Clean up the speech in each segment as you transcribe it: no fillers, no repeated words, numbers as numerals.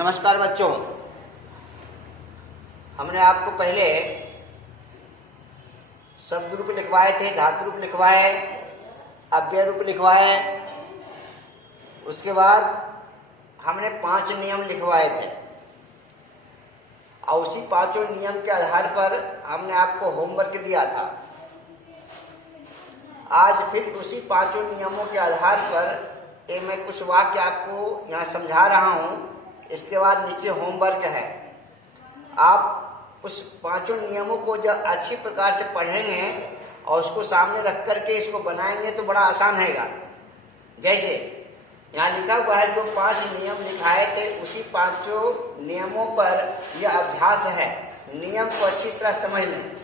नमस्कार बच्चों, हमने आपको पहले शब्द रूप लिखवाए थे, धातु रूप लिखवाए, अव्यय रूप लिखवाए। उसके बाद हमने 5 नियम लिखवाए थे और उसी 5 नियम के आधार पर हमने आपको होमवर्क दिया था। आज फिर उसी 5 नियमों के आधार पर मैं कुछ वाक्य आपको यहाँ समझा रहा हूँ। इसके बाद नीचे होमवर्क है। आप उस 5 नियमों को जब अच्छी प्रकार से पढ़ेंगे और उसको सामने रख करके इसको बनाएंगे तो बड़ा आसान रहेगा। जैसे यहाँ लिखा हुआ है, जो 5 नियम लिखाए थे उसी 5 नियमों पर यह अभ्यास है। नियम को अच्छी तरह समझ लें।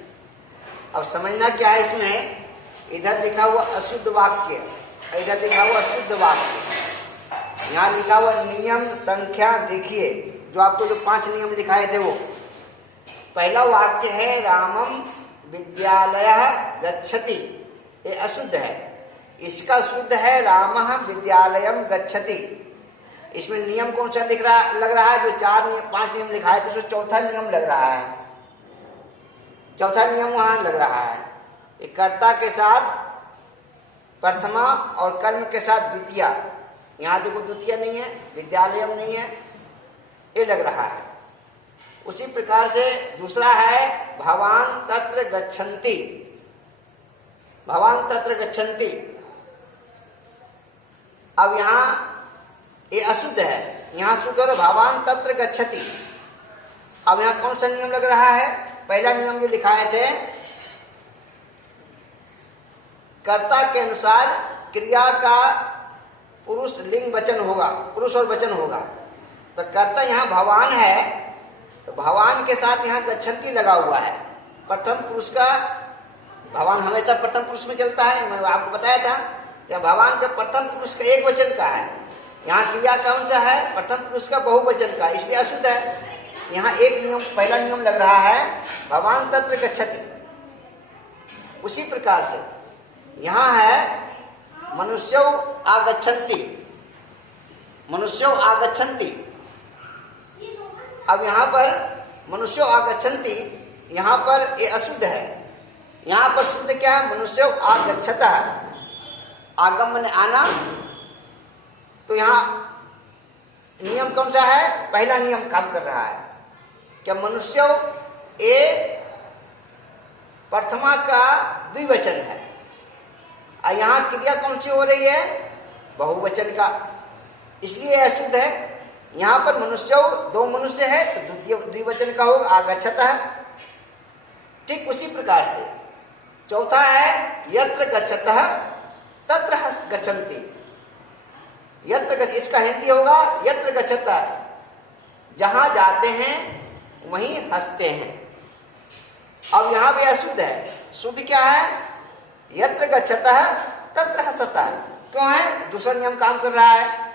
अब समझना क्या है इसमें, इधर लिखा हुआ अशुद्ध वाक्य, इधर लिखा हुआ शुद्ध वाक्य। यहाँ लिखा हुआ नियम संख्या देखिए, जो आपको जो 5 नियम लिखाए थे वो पहला वाक्य है, रामम विद्यालयः गच्छति। ये अशुद्ध है, इसका शुद्ध है रामः विद्यालयम गच्छति। इसमें नियम कौन सा लग रहा है? जो 5 नियम लिखाए थे उसमें चौथा नियम लग रहा है। चौथा नियम वहां लग रहा है, ये कर्ता के साथ प्रथमा और कर्म के साथ द्वितीया। यहाँ देखो द्वितीय नहीं है, विद्यालयम नहीं है, ये लग रहा है। उसी प्रकार से दूसरा है, भवान तत्र गच्छन्ति। भवान तत्र गच्छन्ति। अब यहाँ ये अशुद्ध है, यहाँ शुद्ध है, भवान तत्र गच्छति। अब यहाँ कौन सा नियम लग रहा है? पहला नियम जो लिखाए थे, कर्ता के अनुसार क्रिया का पुरुष लिंग वचन होगा, पुरुष और वचन होगा। तो कर्ता यहाँ भगवान है, तो भगवान के साथ यहाँ गच्छन्ति लगा हुआ है। प्रथम पुरुष का, भगवान हमेशा प्रथम पुरुष में चलता है, मैं आपको बताया था। या भगवान का प्रथम पुरुष का एक वचन का है, यहाँ क्रिया कौन सा है? प्रथम पुरुष का बहुवचन का, इसलिए अशुद्ध है। यहाँ एक नियम, पहला नियम लग रहा है, भगवान तत्र गच्छति। उसी प्रकार से यहाँ है, मनुष्यो आगच्छन्ति। मनुष्यो आगच्छन्ति। अब यहाँ पर मनुष्यो आगच्छन्ति, यहाँ पर ये अशुद्ध है। यहाँ पर शुद्ध क्या है? मनुष्यो आगच्छतः। आगम माने आना। तो यहाँ नियम कौन सा है? पहला नियम काम कर रहा है। क्या? मनुष्यो ए प्रथमा का द्विवचन है, और यहाँ क्रिया कौन सी हो रही है? बहुवचन का, इसलिए अशुद्ध है। यहाँ पर मनुष्य, 2 मनुष्य है तो द्विवचन का होगा, आगच्छतः। ठीक उसी प्रकार से चौथा है, यत्र गच्छतः तत्र गच्छन्ति। यत्र, इसका हिंदी होगा यत्र गच्छतः, जहां जाते हैं वहीं हंसते हैं। अब यहाँ भी अशुद्ध है। शुद्ध क्या है? यत्र गच्छतः तत्र हंसतः। क्यों है? दूसरा नियम काम कर रहा है।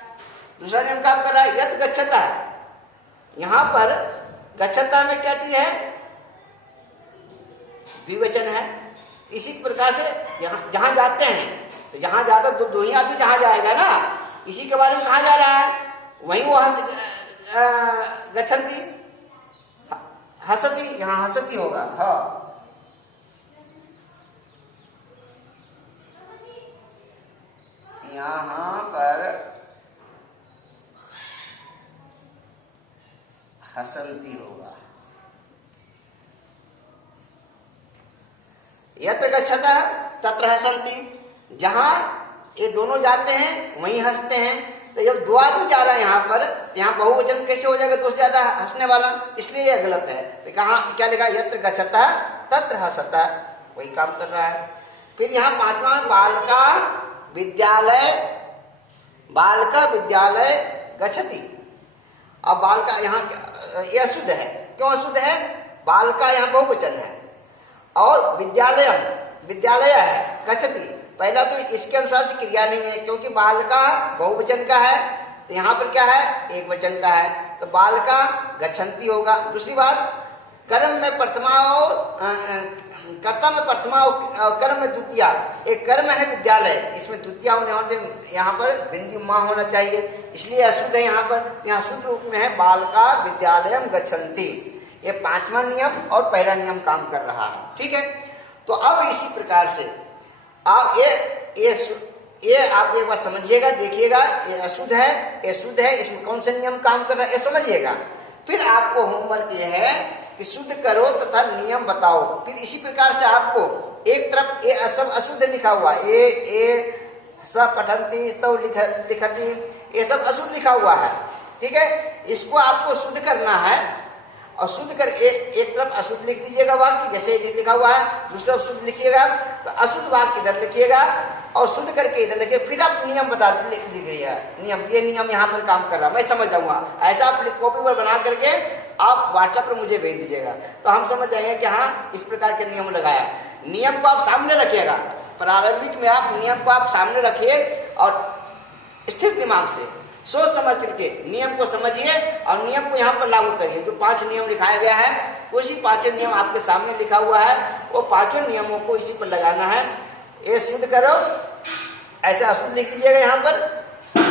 दूसरा नियम काम कर रहा है, यत्र गच्छतः। यहाँ पर गच्छतः में क्या चीज है? द्विवचन है। इसी प्रकार से यहाँ जहां जाते हैं, तो जहां जाता दो ही आदमी जहां जाएगा ना, इसी के बारे में कहा जा रहा है। वहीं वो गच्छन्ति, हसती, यहाँ हसती होगा। हाँ, यहाँ पर हसंती होगा। यत्र गच्छतः तत्र हसन्ति। जहां ये दोनों जाते हैं वहीं हंसते हैं। तो जब 2 आदमी जा रहा है यहाँ पर, यहाँ बहुवचन कैसे हो जाएगा? 2 से ज्यादा हंसने वाला, इसलिए यह गलत है। तो कहाँ क्या लिखा? यत्र गच्छतः तत्र हसतः, वही काम कर रहा है। फिर यहाँ 5वां, बालका विद्यालय, बालका विद्यालय गच्छति। अब बालका यहाँ ये अशुद्ध है। क्यों अशुद्ध है? बालका यहाँ बहुवचन है और विद्यालय विद्यालय है, गच्छति। पहला तो इसके अनुसार से क्रिया नहीं है, क्योंकि बालका बहुवचन का है, तो यहाँ पर क्या है? एक वचन का है, तो बालका गच्छन्ति होगा। दूसरी बात, कर्म में प्रथमा और कर्ता में प्रथमा और कर्म में द्वितीया। एक कर्म है विद्यालय, इसमें द्वितीया होने यहाँ पर बिंदु माँ होना चाहिए, इसलिए अशुद्ध है यहाँ पर। यहाँ शुद्ध रूप में है बालका विद्यालयम गच्छन्ति। ये पांचवा नियम और पहला नियम काम कर रहा है। ठीक है, तो अब इसी प्रकार से आप ये आप एक बार समझिएगा, देखिएगा, ये अशुद्ध है, ये शुद्ध है, इसमें कौन सा नियम काम कर रहा है ये समझिएगा। फिर आपको होमवर्क ये है कि शुद्ध करो तथा नियम बताओ। फिर इसी प्रकार से आपको एक तरफ ये सब अशुद्ध लिखा हुआ, ए सब पठंती तो लिखती, ये सब अशुद्ध लिखा हुआ है। ठीक है, इसको आपको शुद्ध करना है और शुद्ध कर एक तरफ अशुद्ध लिख दीजिएगा वाक्य, जैसे लिखा हुआ है, दूसरी तरफ शुद्ध लिखिएगा, तो अशुद्ध वाक्य इधर लिखिएगा और शुद्ध करके इधर लिखिए। फिर आप नियम बता दीजिएगा, नियम ये नियम यहाँ पर काम कर रहा है, मैं समझ जाऊंगा। ऐसा आप कॉपी पर बना करके आप व्हाट्सएप पर मुझे भेज दीजिएगा, तो हम समझ जाएंगे कि हाँ इस प्रकार के नियम लगाया। नियम को आप सामने रखिएगा, प्रारंभिक में आप नियम को आप सामने रखिए और स्थिर दिमाग से सोच समझ करके नियम को समझिए और नियम को यहाँ पर लागू करिए। जो 5 नियम लिखाया गया है उसी 5 नियम आपके सामने लिखा हुआ है, वो 5 नियमों को इसी पर लगाना है। ये शुद्ध करो, ऐसे अशुद्ध लिख दीजिएगा यहाँ पर,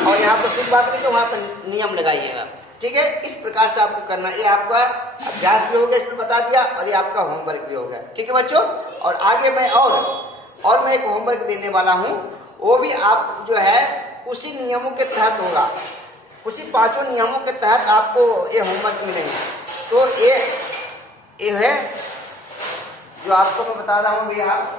और यहाँ पर शुद्ध बात करके वहाँ पर नियम लगाइएगा। ठीक है, इस प्रकार से आपको करना है। ये आपका अभ्यास भी हो गया, इस पर बता दिया, और ये आपका होमवर्क भी हो गया। ठीक है बच्चों, और आगे मैं और मैं एक होमवर्क देने वाला हूँ, वो भी आप जो है उसी नियमों के तहत होगा, उसी 5 नियमों के तहत आपको ये होमवर्क मिलेंगे। तो ये है जो आपको मैं बता रहा हूँ भैया।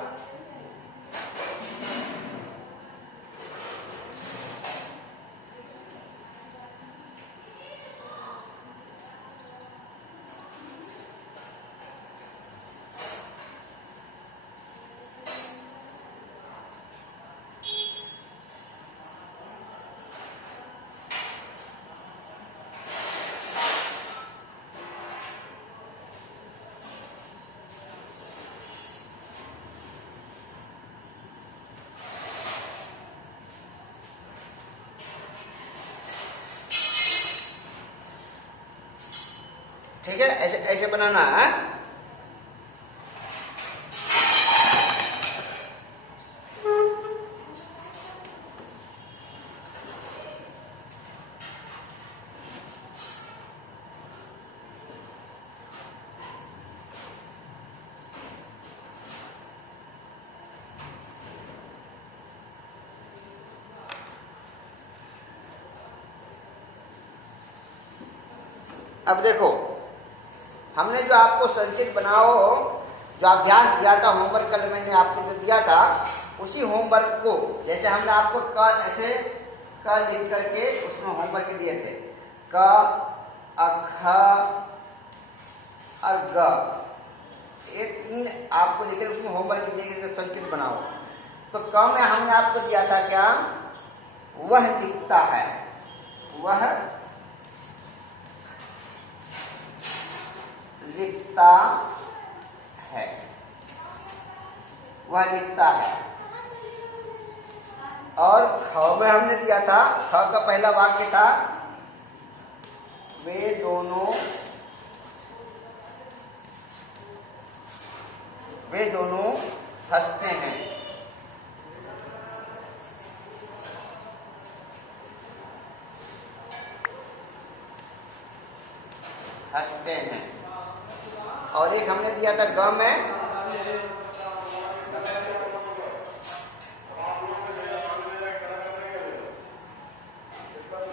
ठीक है, ऐसे बनाना है। अब देखो, हमने जो आपको संकेत बनाओ जो अभ्यास दिया था, होमवर्क कल मैंने आपको जो दिया था, उसी होमवर्क को जैसे हमने आपको क ऐसे क लिख करके उसमें होमवर्क दिए थे, क अ ख और ग, ये 3 आपको लिखे उसमें होमवर्क दिए संकेत बनाओ। तो क में हमने आपको दिया था क्या, वह लिखता है, वह लिखता है, वह लिखता है। और ख में हमने दिया था, ख का पहला वाक्य था, वे दोनों हंसते हैं। हंसते हैं। और एक हमने दिया था ग में,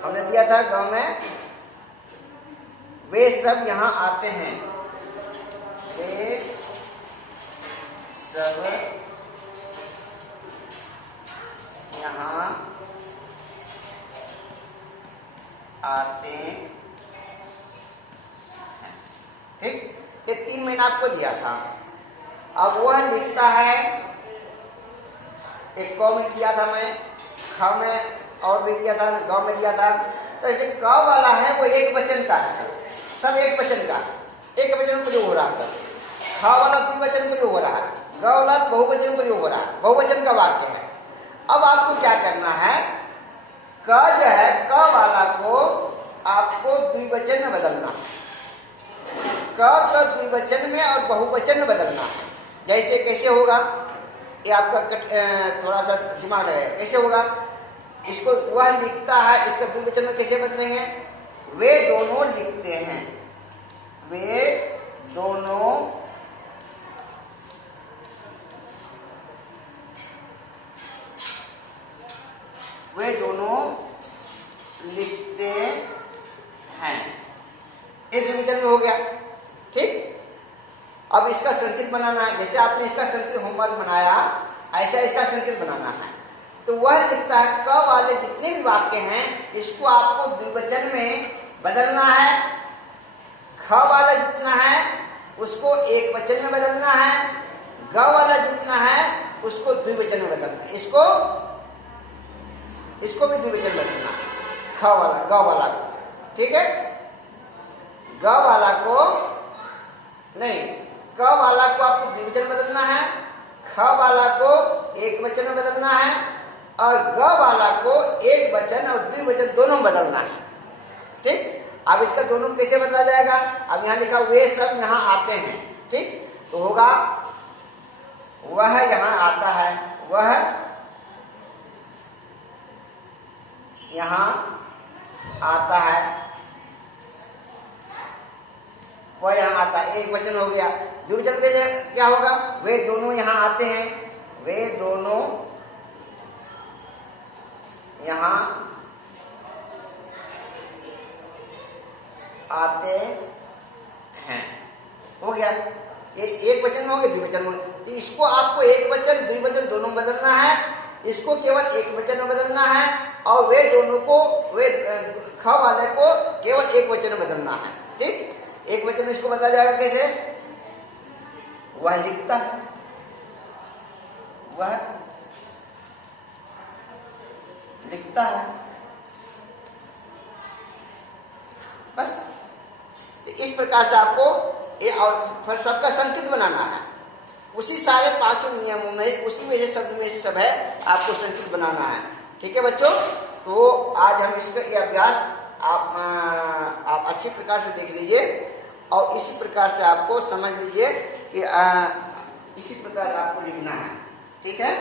हमने दिया था ग में, वे सब यहाँ आते हैं, वे सब यहाँ आते हैं। ठीक, ये 3 मैंने आपको दिया था। अब वह लिखता है, एक क में दिया था मैं, ख में और भी दिया था, ग में दिया था। तो जो क वाला है वो एक वचन का है, सब एक वचन का, एक वचन प्रयोग हो रहा है सब। ख वाला द्विवचन प्रयोग हो रहा है, ग वाला बहुवचन प्रयोग हो रहा है, बहुवचन का वाक्य है। अब आपको क्या करना है, क जो है क वाला को आपको द्विवचन में बदलना, क का द्विवचन में और बहुवचन में बदलना। जैसे कैसे होगा, ये आपका थोड़ा सा दिमाग है, कैसे होगा, इसको वह लिखता है, इसका द्विवचन में कैसे बदलेंगे, वे दोनों लिखते हैं, वे दोनों लिखते हैं, ये द्विवचन में हो गया। ठीक, अब इसका संकेत बनाना है, जैसे आपने इसका संकेत होमवर्क बनाया, ऐसा इसका संकेत बनाना है। तो वह लिखता है, क वाले जितने भी वाक्य हैं इसको आपको द्विवचन में बदलना है, ख वाला जितना है उसको एक वचन में बदलना है, ग वाला जितना है उसको द्विवचन में बदलना है, इसको भी द्विवचन में बदलना है, ख वाला ग वाला को। ठीक है, ग वाला को नहीं, क वाला को आपको द्विवचन बदलना है, ख वाला को एक वचन में बदलना है, और ग वाला को एक वचन और द्विवचन दोनों बदलना है। ठीक, अब इसका दोनों कैसे बदला जाएगा, अब यहाँ लिखा वे सब यहाँ आते हैं। ठीक, तो होगा वह यहाँ आता है, वह यहाँ आता है, वह यहाँ आता है, एक वचन हो गया। द्विवचन के क्या होगा, वे दोनों यहाँ आते हैं, वे दोनों यहाँ आते हैं, हो गया। ये एक वचन में हो गया, द्विवचन में। तो इसको आपको एक वचन द्विवचन दोनों बदलना है, इसको केवल एक वचन में बदलना है, और वे दोनों को, वे ख वाले को केवल एक वचन में बदलना है। ठीक, एक वचन में इसको बदला जाएगा कैसे, वह लिखता है, वह लिखता है, बस। इस प्रकार से आपको ये और फिर सबका संकेत बनाना है, उसी सारे पांचों नियमों में, उसी में से शब्द में से सब है, आपको संकेत बनाना है। ठीक है बच्चों, तो आज हम इसका ये अभ्यास आप अच्छी प्रकार से देख लीजिए, और इसी प्रकार से आपको समझ लीजिए कि इसी प्रकार आपको लिखना है। ठीक है,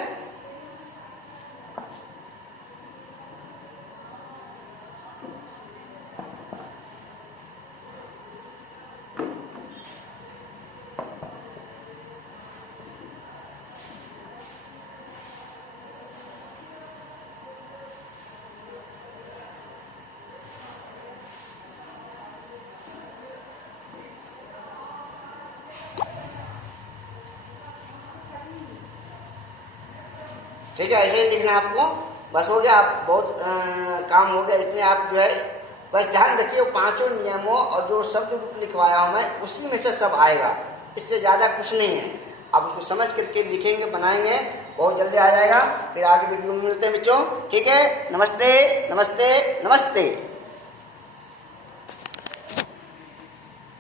ठीक है, ऐसे ही लिखना है आपको, बस हो गया। आप बहुत काम हो गया, इतने आप जो है बस ध्यान रखिए, पांचों नियमों और जो शब्द लिखवाया हूं मैं उसी में से सब आएगा, इससे ज़्यादा कुछ नहीं है। आप उसको समझ करके लिखेंगे, बनाएंगे, बहुत जल्दी आ जाएगा। फिर आगे वीडियो में मिलते हैं बच्चों। ठीक है, नमस्ते नमस्ते नमस्ते।